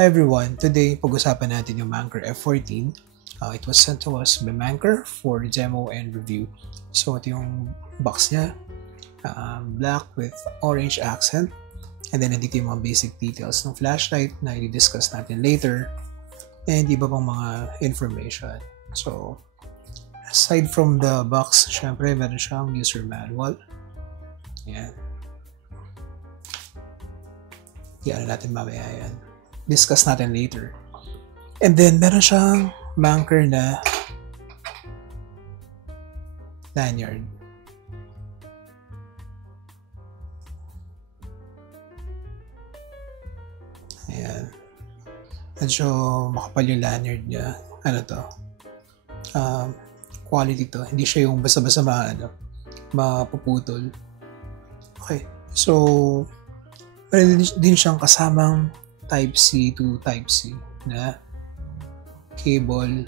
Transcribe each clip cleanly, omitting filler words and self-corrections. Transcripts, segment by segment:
Hi everyone, today pag-usapan natin yung Manker F14. It was sent to us by Manker for demo and review. So ito yung box niya, black with orange accent. And then nandito yung mga basic details ng flashlight na i-discuss natin later. And iba pang mga information. So aside from the box, syempre meron siyang user manual. Yan. Yan natin mamaya yan. Discuss natin later. And then, meron siyang Manker na lanyard. Ayan. Medyo makapal yung lanyard niya. Ano to? Quality to. Hindi siya yung basta-basta mapuputol. Okay. So, meron din siyang kasamang Type-C to Type-C na cable.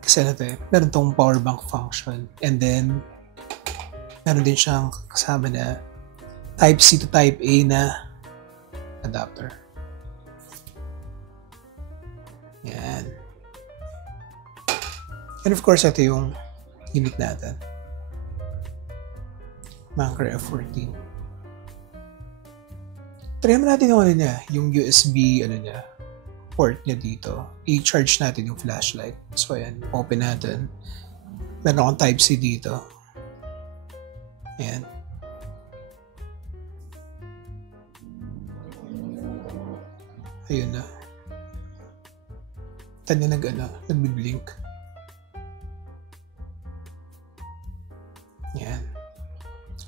Kasi ano to meron tong power bank function. And then, meron din siyang kasama na Type-C to Type-A na adapter. Yan. And of course, ito yung unit natin. Manker F14. Try mo natin yung USB port niya dito. I-charge natin yung flashlight. So ayan, open natin. Meron akong Type-C dito. Ayan. Ayun na. Tanya nagbi-blink. Ayan.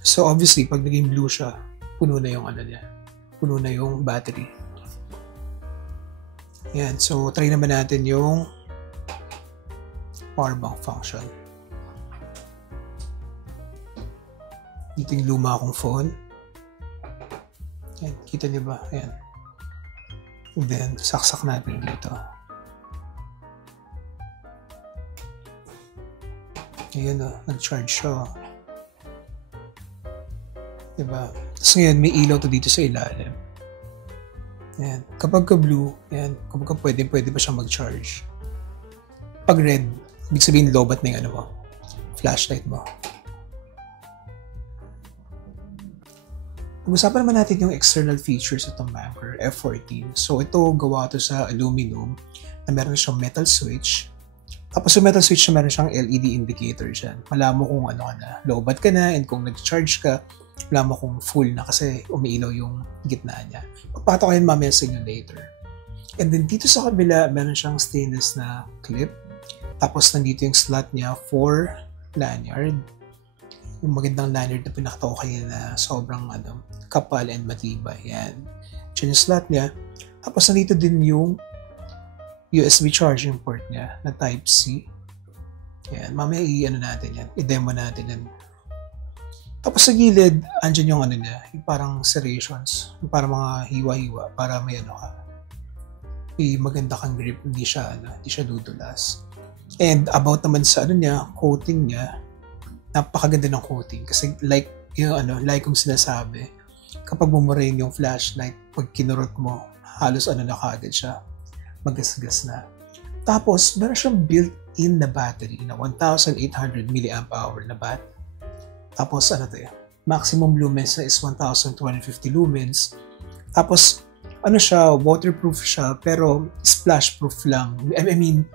So obviously, pag naging blue siya, puno na yung niya. Puno na yung battery. Yan. So, try naman natin yung power bank function. Dito yung luma akong phone. Yan. Kita niyo ba? Yan. And then, saksak natin dito. Ayan o. Nag-charge siya. Diba? Tapos ngayon, may ilaw to dito sa ilalim. Yan. Kapag ka-blue, yan. Kapag pwede pa siyang mag-charge. Pag red, ibig sabihin lobat na yung flashlight mo. Pag-usapan naman natin yung external features itong Manker F14. So ito, gawa to sa aluminum na meron siyang metal switch. Tapos yung metal switch na meron siyang LED indicator dyan. Malaman mo kung lobat ka na and kung nag-charge ka, wala mo kung full na kasi umiilaw yung gitna niya. Papatokin mamaya sa inyo later. And then dito sa kabila, meron siyang stainless na clip. Tapos nandito yung slot niya for lanyard. Yung magandang lanyard na pinakita ko kayo na sobrang kapal and matibay. Yan. Diyan yung slot niya. Tapos nandito din yung USB charging port niya na Type-C. Yan. Mamaya natin yan. I-demo natin yan. Tapos sa gilid, andyan yung niya, yung parang serrations, yung parang mga hiwa-hiwa, para may may maganda kang grip, hindi siya dudulas. And about naman sa niya, coating niya, napakaganda ng coating. Kasi like kong sinasabi, kapag bumurain yung flashlight, pag kinurot mo, halos na kaagad siya, magasgas na. Tapos, meron siyang built-in na battery na 1,800 mAh na battery. Tapos maximum lumens na is 1,250 lumens. Tapos siya, waterproof siya pero splash proof lang. I mean,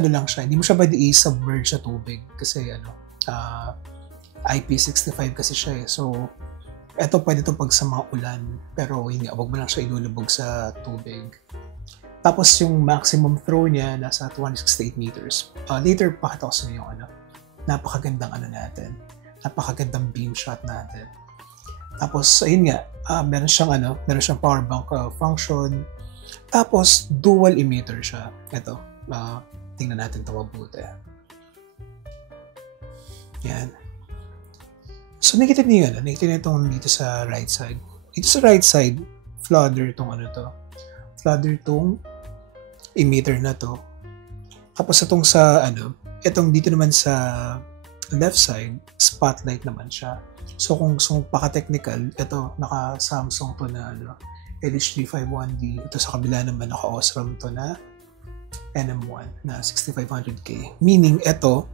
lang siya, hindi mo siya pwede i-submerge sa tubig kasi IP65 kasi siya eh. So eto pwede to pag sa mga ulan pero hindi, wag mo lang siya ilulubog sa tubig. Tapos yung maximum throw niya nasa 268 meters. Later pakita ko sa inyo yung napakagandang natin. Napakagandang beam shot natin. Tapos, ayun nga, meron siyang power bank function. Tapos, dual emitter siya. Ito, tingnan natin ito mabuti. Yan. So, nakita niyo itong dito sa right side. Dito sa right side, flooder itong Flooder itong emitter na to. Tapos, itong sa, itong dito naman sa left side, spotlight naman siya. So kung paka-technical, ito, naka-Samsung to na LH351D. Ito sa kabila naman naka-Osram to na NM1 na 6500K. Meaning, ito,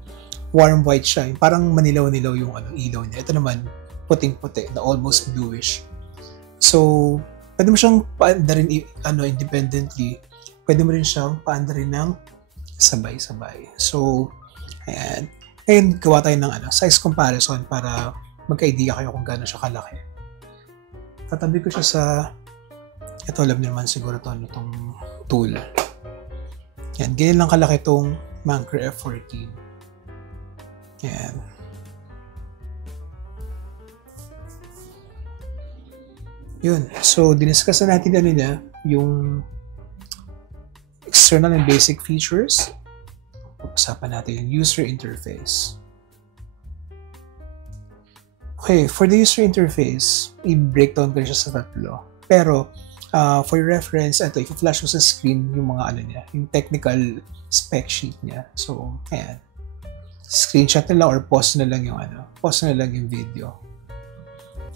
warm white siya. Parang manilaw-nilaw yung ilaw niya. Ito naman, puting-puti na almost bluish. So, pwede mo siyang paandarin independently. Pwede mo rin siyang paandarin ng sabay-sabay. So, ayan. Ngayon, gawa tayo ng size comparison para magka-idea kayo kung gaano siya kalaki. Tatabi ko siya sa, ito alam niyo naman siguro itong tool. Yan, ganyan lang kalaki itong Manker F14. Yan. Yun. So, diniscuss na natin niya, yung external and basic features. Pag-usapan natin yung user interface. Okay, for the user interface, i-breakdown ko siya sa tatlo. Pero, for your reference, ito, i-flash ko sa screen yung mga niya, yung technical spec sheet niya. So, ayan. Screenshot na lang or pause na lang yung video.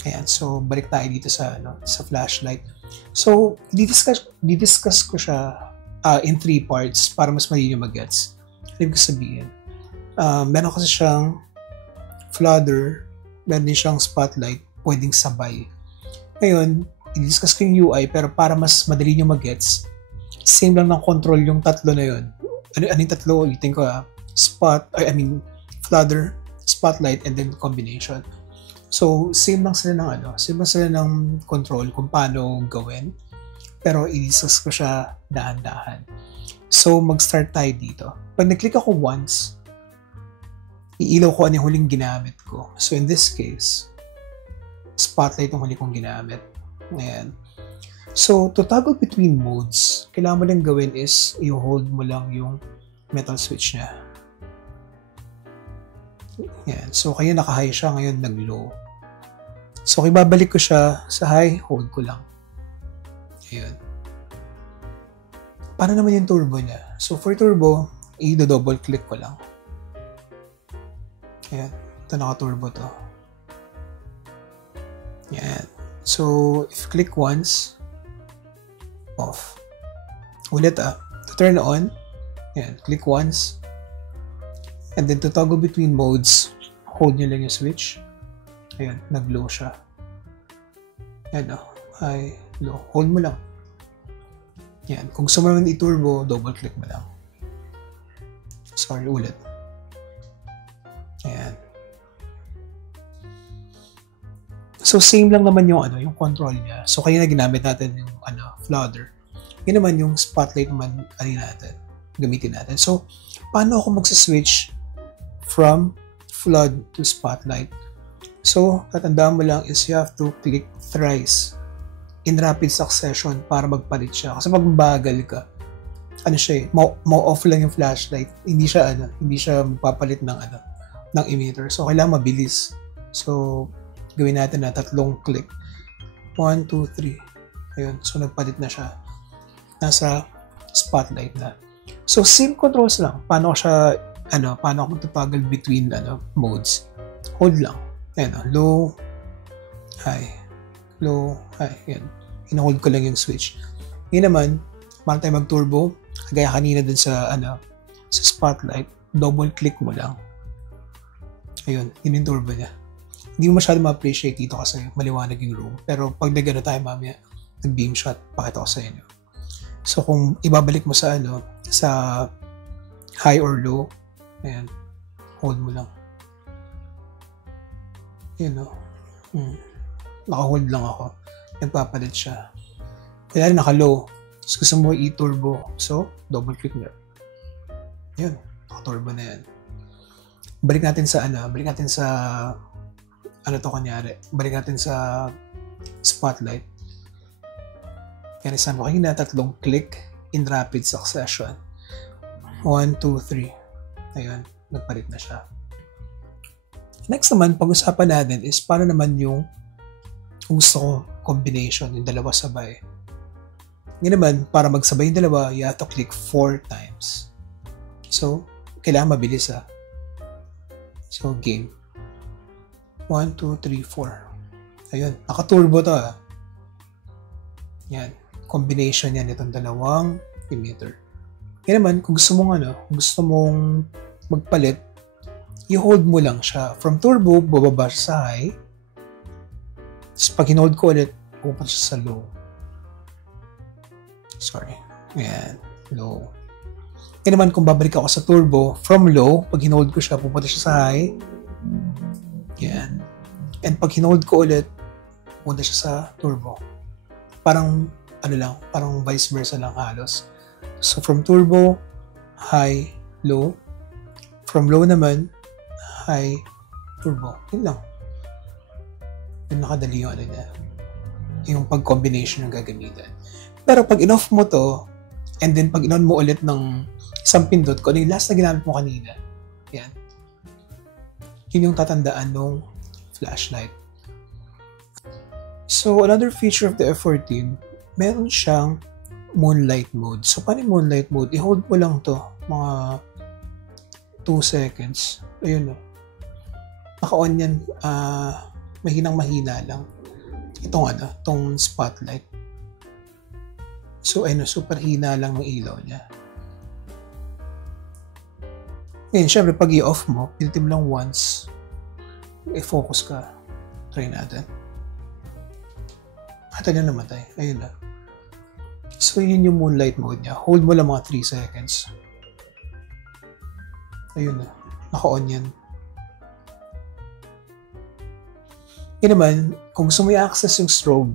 Ayan, so balik tayo dito sa flashlight. So, di-discuss ko siya in 3 parts para mas madali nyo mag-gets. Ibig sabihin, meron kasi siyang floodder, meron din siyang spotlight, pwedeng sabay. Ngayon, i-discuss ko yung UI, pero para mas madali nyo mag-gets, same lang ng control yung tatlo na yun. Ano yung tatlo? Ulitin ko floodder, spotlight, and then combination. So, same lang sila ng control kung paano gawin. Pero i-discuss ko siya dahan-dahan. So, mag-start tayo dito. Pag nag-click ako once, iilaw ko ano yung huling ginamit ko. So, in this case, spotlight yung huli kong ginamit. Ayan. So, to toggle between modes, kailangan mo lang gawin is i-hold mo lang yung metal switch niya. Ayan. So, kaya naka-high siya, ngayon nag-low. So, ibabalik ko siya sa high, hold ko lang. Ayan. Paano naman yung turbo niya? So, for turbo, i-double click ko lang. Ayan. Ito, naka-turbo to. Ayan. So, if click once, off. Ulit to turn on, ayan, click once. And then to toggle between modes, hold nyo lang yung switch. Ayan, nag-low siya. Ayan high, low. Hold mo lang. Ayan, kung gusto mo naman i-turbo, double click mo lang. Sorry, ulit. Ayan. So, same lang naman yung control niya. So, kaya na ginamit natin yung floodder. Yun naman yung spotlight naman gamitin natin. So, paano ako magsa-switch from flood to spotlight? So, tatandaan mo lang is you have to click thrice in rapid succession para magpalit siya. Kasi pag bagal ka, off lang yung flashlight. Hindi siya magpapalit ng emitter. So, kailangan mabilis. So, gawin natin na 3 click. 1, 2, 3. Ayun. So, nagpalit na siya. Nasa spotlight na. So, same controls lang. Paano ako magtutoggle between modes. Hold lang. Ayan, low, high, low, high. Ayan. Ina-hold ko lang yung switch. Ngayon naman, paano tayo mag-turbo? Kagaya kanina dun sa spotlight, double click mo lang. Ayun, yun yung turbo niya. Hindi mo masyado ma-appreciate dito kasi maliwanag yung room. Pero pag nag tayo mamaya, nag-beam shot, pakita ko sa inyo. So, kung ibabalik mo sa high or low, ayan, hold mo lang. Ayan, naka-hold lang ako. Nagpapalit siya. Kaya naka-low. So, gusto mo i-turbo. So, double click na. Ayan, naka-turbo na yan. Balik natin sa balik natin sa spotlight. Kaya isang ko kanina 3 click in rapid succession. 1, 2, 3. Ayun, nagpalit na siya. Next naman, pag-usapan natin is paano naman yung kung gusto ko combination, yung dalawa sabay. Ngayon naman, para magsabay yung dalawa, you have to click 4 times. So, kailangan mabilis So, game. 1, 2, 3, 4. Ayun, naka-turbo to Yan. Combination yan itong dalawang emitter. Yan naman, kung gusto mong magpalit, i-hold mo lang siya. From turbo, bababa siya sa high. Tapos pag in-hold ko ulit, pupunta siya sa low. Sorry. Ayan. Low. Yan naman, kung babalik ako sa turbo, from low, pag in-hold ko siya, pupunta siya sa high. Yan. And pag in-hold ko ulit, pupunta siya sa turbo. Parang, parang vice versa lang halos. So, from turbo, high, low. From low naman, high, turbo. Yun lang. Yung nakadali yung niya. Yung pag-combination ng gagamitan. Pero pag in-off mo to, and then pag in-on mo ulit ng isang pindot, kung ano yung last na ginamit mo kanina, yan. Yun yung tatandaan ng flashlight. So, another feature of the F14, meron siyang moonlight mode. So, paano yung moonlight mode? I-hold mo lang to, mga 2 seconds. Ayun o. Naka-on yan, mahinang-mahina lang. Itong spotlight. So, super hina lang ng ilaw niya. Ngayon, syempre, pag i-off mo, pinitin mo lang once, i-focus ka. Try natin. Ito na namatay. Ayun na. So, yun yung moonlight mode niya. Hold mo lang mga 3 seconds. Ayun na. Naka-on yan. Yan naman, kung gusto mo i-access yung strobe,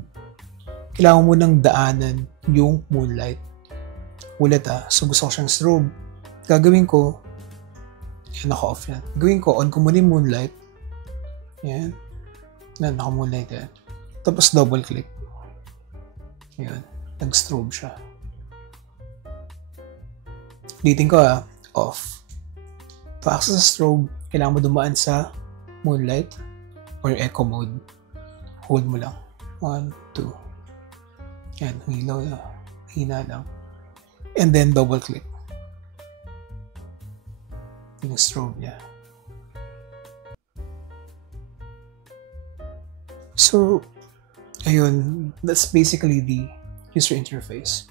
kailangan mo nang daanan yung moonlight. Ulit so gusto ko siyang strobe. Gagawin ko, yan, naka-off yan. Gagawin ko, on ko muna yung moonlight. Yan. Naka-moonlight yan. Tapos double click. Yan. Nag-strobe siya. Ulitin ko off. To access sa strobe, kailangan mo dumaan sa moonlight or echo mode. Hold mo lang. 1, 2. Yan, hilaw na. Hina lang. And then double click. Yung strobe niya. So, ayun. That's basically the user interface.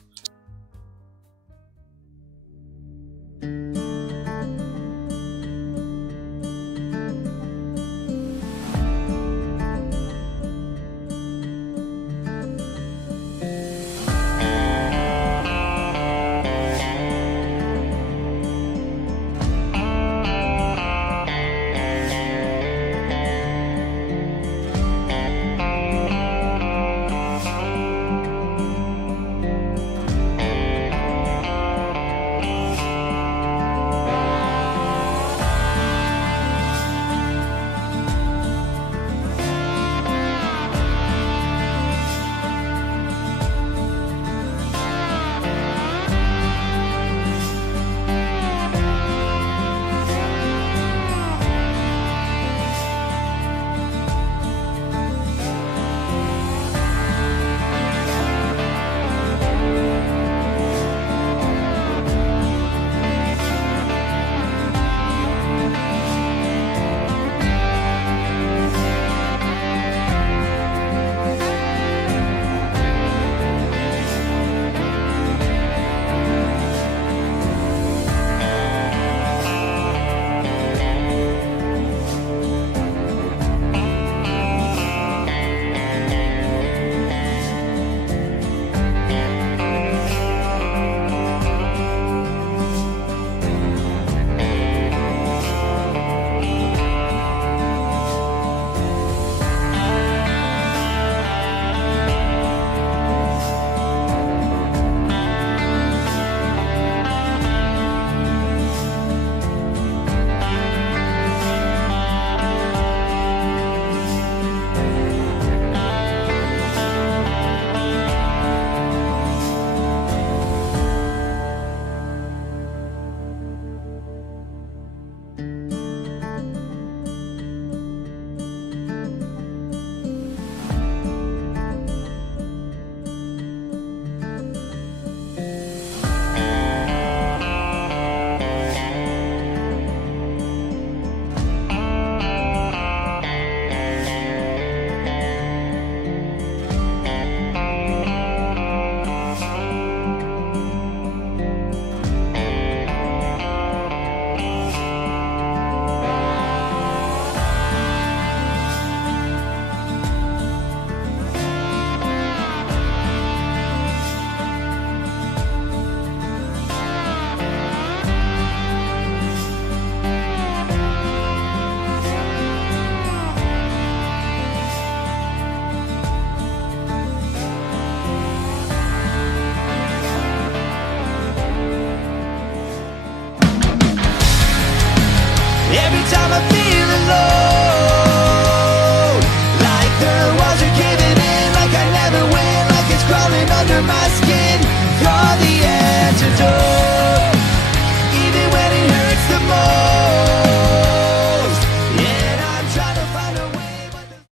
wanna be